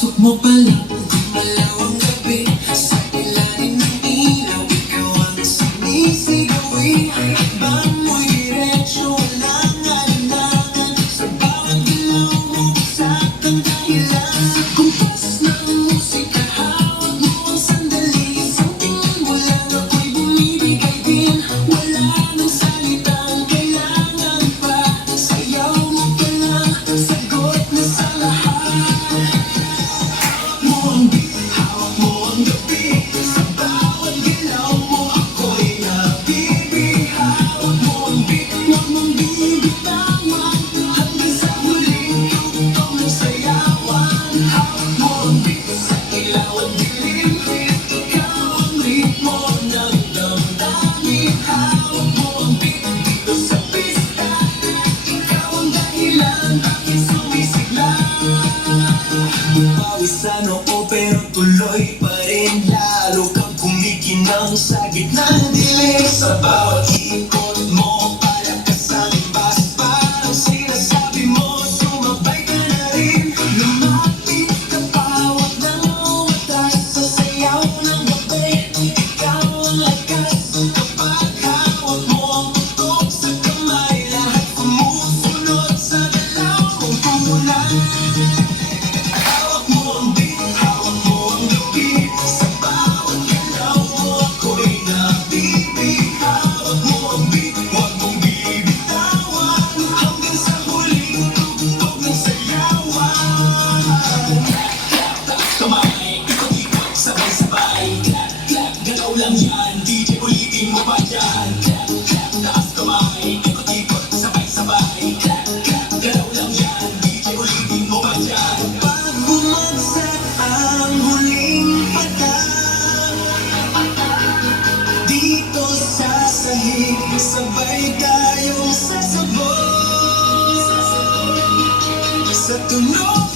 Pagpasok mo pa lang, gumalaw ang gabi. Sa ilalim ng ilaw, ikaw ang sumisigawi. Habang mo'y diretso, walang alinlangan. Sa bawat galaw mo, saktang dahilan. Kumpas ng musika, hawak mo ang sandali. Sa tingin mo lang ako'y bumibigay din. Wala nang salitang kailangan pa. Sayaw mo pa lang, sagot na sa lahat. Hawak mo ang gabi. Sa bawat galaw mo, ako'y nabibig. Hawak mo ang beat, huwag mong bibitawan. Hanggang sa huling tugtog ng sayawan. Hawak mo ang beat, sa ilaw at dilim. Ikaw ang ritmo ng damdamin. Hawak mo ang beat, dito sa pista. Ikaw ang dahilan, bakit sumisigla. Pawis sa noo pero tuloy pa rin. Lalo kang kumikinang sa gitna ng dilim. Sa bawat ikot mo, palakas ang imbas. Parang sinasabi mo, sumabay ka na rin. Lumapit ka pa, huwag nang umatas. Sa sayaw ng gabi, ikaw ang lakas. Kapag hawak mo ang tutok sa kamay, lahat sumusunod sa galaw kong tunay. Hawak mo ang beat, hawak mo ang gabi. Sa bawat galaw mo, ako'y nabibig. Hawak mo ang beat, huwag mong bibitawan. Hanggang sa huling tugtog ng sayawan. Taas kamay, ikot-ikot, sabay-sabay. Clap, clap, galaw lang yan. DJ, ulitin mo pa dyan. Clap, clap, taas kamay, ikot-ikot, sabay-sabay. Clap, clap, galaw lang yan. DJ, ulitin mo pa dyan. Pag bumagsak ang huling patak, dito sa sahig, sabay tayong sasabog. Sa tunog